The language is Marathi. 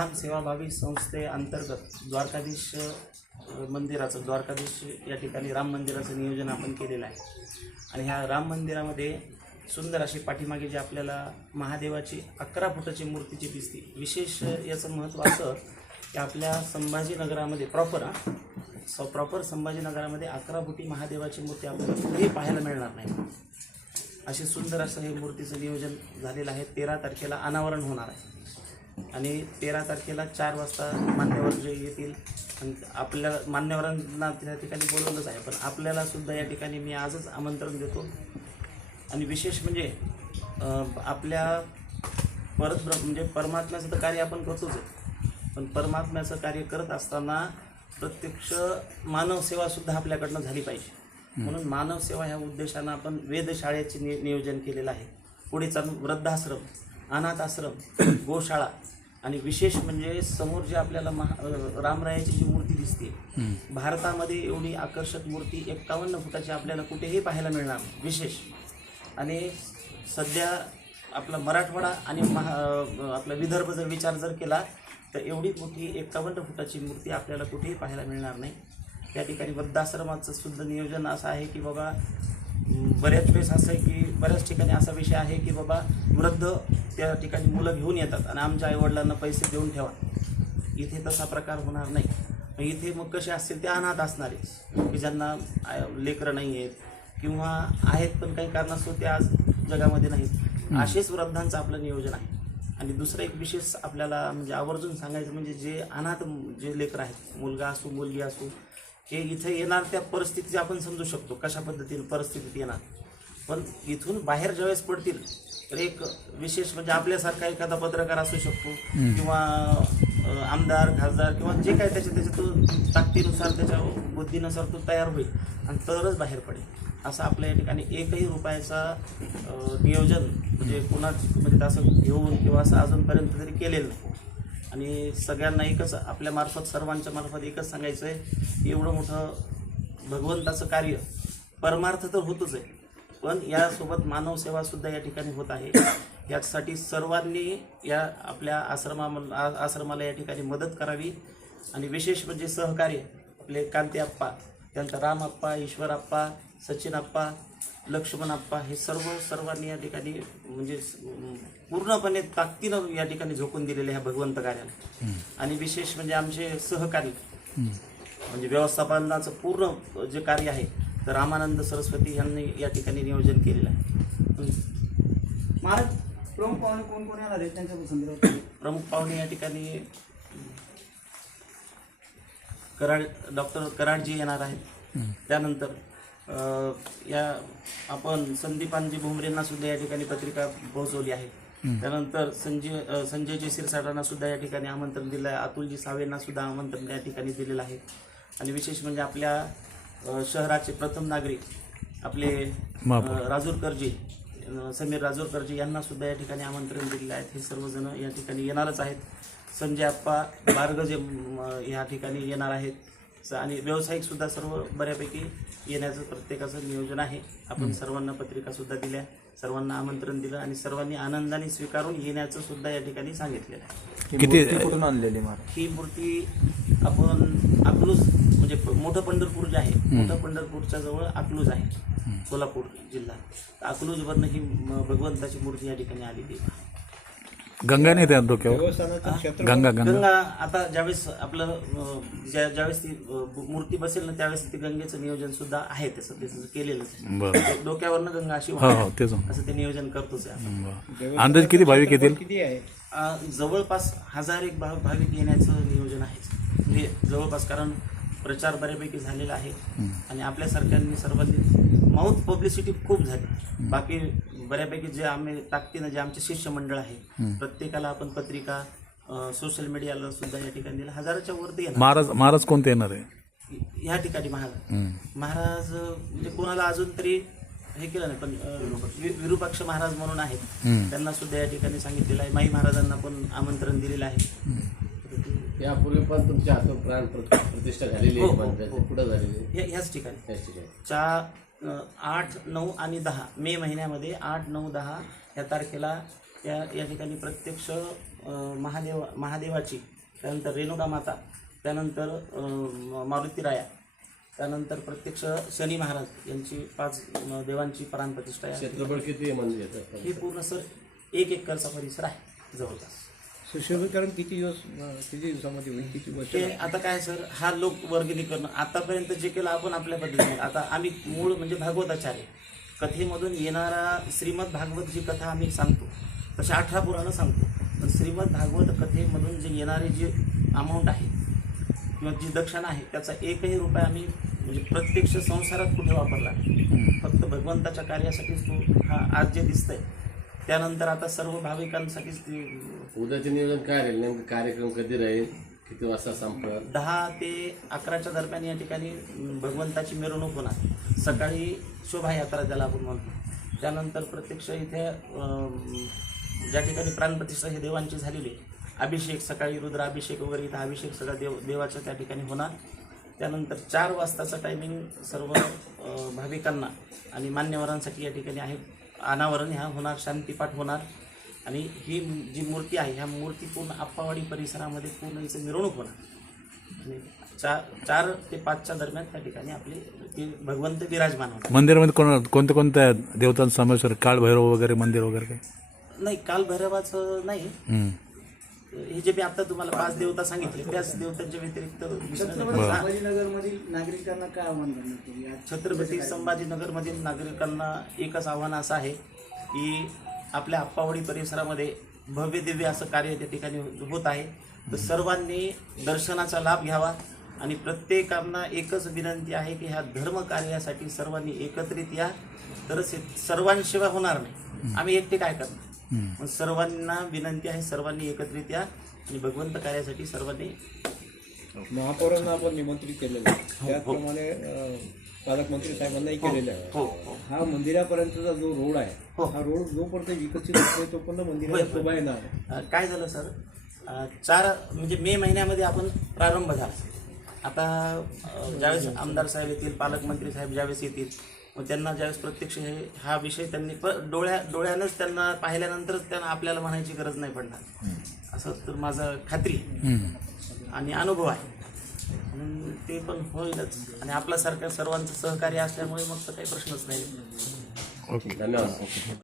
श्रमधाम सेवाभावी संस्थेअंतर्गत द्वारकाधीश मंदिराचं द्वारकाधीश या ठिकाणी राम मंदिराचं नियोजन आपण केलेलं आहे. आणि ह्या राम मंदिरामध्ये सुंदर अशी पाठीमागे जी आपल्याला महादेवाची 11 फुटाची मूर्तीची दिसते. विशेष याचं महत्त्व असं की आपल्या संभाजीनगरामध्ये प्रॉपर संभाजीनगरामध्ये 11 फुटी महादेवाची मूर्ती आपल्याला कुठेही पाहायला मिळणार नाही. अशी सुंदर असं हे मूर्तीचं नियोजन झालेलं आहे. 13 तारखेला अनावरण होणार आहे आणि 13 तारखेला 4 वाजता मान्यवर जे येतील आणि आपल्या मान्यवरांना त्या ठिकाणी बोलवलंच आहे, पण आपल्याला सुद्धा या ठिकाणी मी आजच आमंत्रण देतो. आणि विशेष म्हणजे आपल्या म्हणजे परमात्म्याचं तर कार्य आपण करतोच आहे, पण परमात्म्याचं कार्य करत असताना प्रत्यक्ष मानवसेवासुद्धा आपल्याकडनं झाली पाहिजे. म्हणून मानवसेवा ह्या उद्देशानं आपण वेधशाळेचे नियोजन केलेलं आहे. पुढे चालून वृद्धाश्रम, अनाथ आश्रम, गोशाळा आणि विशेष म्हणजे समोर जे आपल्याला रामरायाची जी मूर्ती दिसते, भारतामध्ये एवढी आकर्षक मूर्ती 51 फुटाची आपल्याला कुठेही पाहायला मिळणार नाही. विशेष आणि सध्या आपला मराठवाडा आणि आपला विदर्भ जर विचार जर केला तर एवढी मोठी 51 फुटाची मूर्ती आपल्याला कुठेही पाहायला मिळणार नाही. त्या ठिकाणी वृद्धाश्रमाचं सुद्धा नियोजन असं आहे की बाबा बऱ्याच वेळेस असं आहे की बऱ्याच ठिकाणी असा विषय आहे की बाबा वृद्ध त्या ठिकाणी मुलं घेऊन येतात आणि आमच्या आईवडिलांना पैसे देऊन ठेवा. इथे तसा प्रकार होणार नाही. इथे मग कसे असतील ते अनाथ असणारे की ज्यांना लेकरं नाही आहेत किंवा आहेत पण काही कारणास्तव ते आज जगामध्ये नाहीत, असेच वृद्धांचं आपलं नियोजन आहे. आणि दुसरं एक विशेष आपल्याला म्हणजे आवर्जून सांगायचं म्हणजे जे अनाथ जे लेकरं आहेत, मुलगा असो मुलगी असो, हे इथे येणार त्या परिस्थितीची आपण समजू शकतो कशा पद्धतीने परिस्थितीत येणार, पण इथून बाहेर ज्यावेळेस पडतील तर एक विशेष म्हणजे आपल्यासारखा एखादा पत्रकार असू शकतो किंवा आमदार खासदार किंवा जे काय त्याच्या तो ताकदीनुसार त्याच्या बुद्धीनुसार तो तयार होईल आणि तरच बाहेर पडेल. असं आपल्या या ठिकाणी एकही रुपयाचा नियोजन म्हणजे म्हणजे असं घेऊन किंवा असं अजूनपर्यंत तरी केलेलं नाही. आणि सगळ्यांना एकच आपल्या मार्फत सर्वांच्या मार्फत एकच सांगायचं आहे की एवढं मोठं भगवंताचं कार्य परमार्थ तर होतच आहे, पण यासोबत मानवसेवासुद्धा या ठिकाणी होत आहे. यासाठी सर्वांनी या आपल्या आश्रमाला या ठिकाणी मदत करावी. आणि विशेष म्हणजे सहकार्य आपले कांती आप्पा, त्यांचा राम आप्पा, ईश्वर आप्पा, सचिन आप्पा, लक्ष्मण आप्पा हे सर्वांनी या ठिकाणी म्हणजे पूर्णपणे ताकदीनं या ठिकाणी झोकून दिलेले ह्या भगवंत कार्याला. आणि विशेष म्हणजे आमचे सहकारी म्हणजे व्यवस्थापनाचं पूर्ण जे कार्य आहे तर रामानंद सरस्वती यांनी या ठिकाणी नियोजन केलेलं आहे. महाराज प्रमुख पाहुणे कोण कोण येणार आहेत त्यांच्या संदर्भात? प्रमुख पाहुणे या ठिकाणी डॉक्टर कराडजी येणार आहेत. त्यानंतर या आपण संदीपानजी भुमरेंना सुद्धा या ठिकाणी पत्रिका पोहोचवली आहे. त्यानंतर संजयजी शिरसाटांना सुद्धा या ठिकाणी आमंत्रण दिलं आहे. अतुलजी सावेंना सुद्धा आमंत्रण या ठिकाणी दिलेलं आहे. आणि विशेष म्हणजे आपल्या शहराचे प्रथम नागरिक आपले राजूरकरजी, समीर राजूरकरजी यांना सुद्धा या ठिकाणी आमंत्रण दिलेलं आहे. हे सर्वजण या ठिकाणी येणारच आहेत. संजय आप्पा बारगजे या ठिकाणी येणार आहेत. आणि व्यावसायिक सुद्धा सर्व बऱ्यापैकी येण्याचं प्रत्येकाचं नियोजन आहे. आपण सर्वांना पत्रिका सुद्धा दिल्या, सर्वांना आमंत्रण दिलं आणि सर्वांनी आनंदाने स्वीकारून येण्याचं सुद्धा या ठिकाणी सांगितलेलं आहे. किती कुठून आणलेली ही मूर्ती आपण अकलूज म्हणजे मोठं पंढरपूर जे आहे, मोठं पंढरपूरच्या जवळ अकलूज आहे, सोलापूर जिल्हा. अकलूजवरनं ही भगवंताची मूर्ती या ठिकाणी आलेली आहे. गंगा नाही त्या डोक्यावर गंगा आता ज्यावेळेस आपलं ज्यावेळेस ती मूर्ती बसेल ना त्यावेळेस ती गंगेचं नियोजन सुद्धा आहे. त्याचं केलेलं डोक्यावरनं गंगा अशी असं ते नियोजन करतोच आहे. अंदाज किती भाविक येतील? जवळपास 1000 भाविक येण्याचं नियोजन आहे. म्हणजे जवळपास कारण प्रचार बऱ्यापैकी झालेला आहे आणि आपल्यासारख्यांनी सर्वांनी माउथ पब्लिसिटी खूप झाली. बाकी बऱ्यापैकी जे आम्ही ताकदीनं जे आमचे शिष्यमंडळ आहे प्रत्येकाला आपण पत्रिका सोशल मीडियाला सुद्धा या ठिकाणी दिला. 1000च्या वरती येणार. महाराज कोणते येणार आहे या ठिकाणी? महाराज म्हणजे कोणाला अजून तरी हे केलं नाही, पण विरूपाक्ष महाराज म्हणून आहेत, त्यांना सुद्धा या ठिकाणी सांगितलेलं आहे. माई महाराजांना पण आमंत्रण दिलेलं आहे. यापूर्वी पण तुमच्या हातून प्राण प्रतिष्ठा झालेली आहे, कुठं झालेली? ह्याच ठिकाणी 8, 9 आणि 10 मे महिन्यामध्ये 8, 9, 10 या तारखेला या ठिकाणी प्रत्यक्ष महादेवाची, त्यानंतर रेणुका माता, त्यानंतर मारुतीराया, त्यानंतर प्रत्यक्ष शनी महाराज यांची 5 देवांची प्राणप्रतिष्ठा आहे. क्षेत्रफळ किती आहे मंदिराचं? हे पूर्ण सर 1 एकरचा परिसर आहे जवळपास. सुशोभीकरण किती दिवसामध्ये होईल, किती वर्ष? ते आता काय सर, हा लोक वर्गणी करणं आतापर्यंत जे केलं आपण आपल्या पद्धतीने. आता आम्ही मूळ म्हणजे भागवताचार्य, कथेमधून येणारा श्रीमद भागवत जी कथा आम्ही सांगतो तशा 18 पुराणं सांगतो, पण श्रीमद भागवत कथेमधून जे येणारे जे अमाऊंट आहे किंवा जी दक्षिणा आहे त्याचा 1ही रुपया आम्ही म्हणजे प्रत्यक्ष संसारात कुठे वापरला नाही. फक्त भगवंताच्या कार्यासाठीच तो हा आज जे दिसतंय. त्यानंतर आता सर्व भाविकांसाठीच ते उद्याचे नियोजन काय राहील? नेमकं कार्यक्रम कधी राहील, किती वाजता संपणार? 10 ते 11च्या दरम्यान या ठिकाणी भगवंताची मिरवणूक होणार. सकाळी शोभायात्रा ज्याला आपण म्हणतो, त्यानंतर प्रत्यक्ष इथे ज्या ठिकाणी प्राणप्रतिष्ठा हे देवांची झालेली आहे, अभिषेक सकाळी रुद्राभिषेक वगैरे, इथं अभिषेक सगळं देवाच्या त्या ठिकाणी होणार. त्यानंतर 4 वाजताचा टायमिंग सर्व भाविकांना आणि मान्यवरांसाठी या ठिकाणी आहे. अनावरण ह्या होणार, शांतीपाठ होणार आणि ही जी मूर्ती आहे ह्या मूर्ती पूर्ण आप्पावाडी परिसरामध्ये पूर्ण हिचं मिरवणूक होणार आणि 4 ते 5च्या दरम्यान त्या ठिकाणी आपले ते भगवंत विराजमान होणार. मंदिरामध्ये कोणत्या देवतांचा समावेश आहे? काळ भैरव वगैरे मंदिर वगैरे काय? नाही, काल भैरवाचं नाही. हे जे मी आता तुम्हाला 5 देवता सांगितले त्याच देवतांच्या व्यतिरिक्त संभाजीनगरमधील नागरिकांना काय आव्हान करणार तुम्ही? छत्रपती संभाजीनगरमधील नागरिकांना एकच आव्हान असं आहे की आपल्या आप्पावाडी परिसरामध्ये भव्य दिव्य असं कार्य त्या ठिकाणी होत आहे. तर सर्वांनी दर्शनाचा लाभ घ्यावा आणि प्रत्येकांना एकच विनंती आहे की ह्या धर्म कार्यासाठी सर्वांनी एकत्रित या, तरच सर्वांशिवाय होणार नाही. आम्ही एकटे काय करणार? मग सर्वांना विनंती आहे, सर्वांनी एकत्रित या आणि भगवंत कार्यासाठी सर्वांनी. महापौरांना आपण निमंत्रित केलेलं आहे, त्याचप्रमाणे पालकमंत्री साहेबांनाही केलेलं आहे. हो हो हा मंदिरापर्यंतचा जो रोड आहे, हो. हा रोड जोपर्यंत विकसित होत नाही तोपर्यंत मंदिराला शोभा येणार. काय झालं सर, 4 म्हणजे मे महिन्यामध्ये आपण प्रारंभ झाला. आता ज्यावेळेस आमदार साहेब येतील, पालकमंत्री साहेब ज्यावेळेस येतील, मग त्यांना ज्यावेळेस प्रत्यक्ष हा विषय त्यांनी डोळ्यानंच त्यांना पाहिल्यानंतरच त्यांना आपल्याला म्हणायची गरज नाही पडणार, असं तर माझं खात्री आणि अनुभव आहे. म्हणून ते पण होईलच आणि आपल्यासारख्या सर्वांचं सहकार्य असल्यामुळे मग तर काही प्रश्नच नाही. धन्यवाद.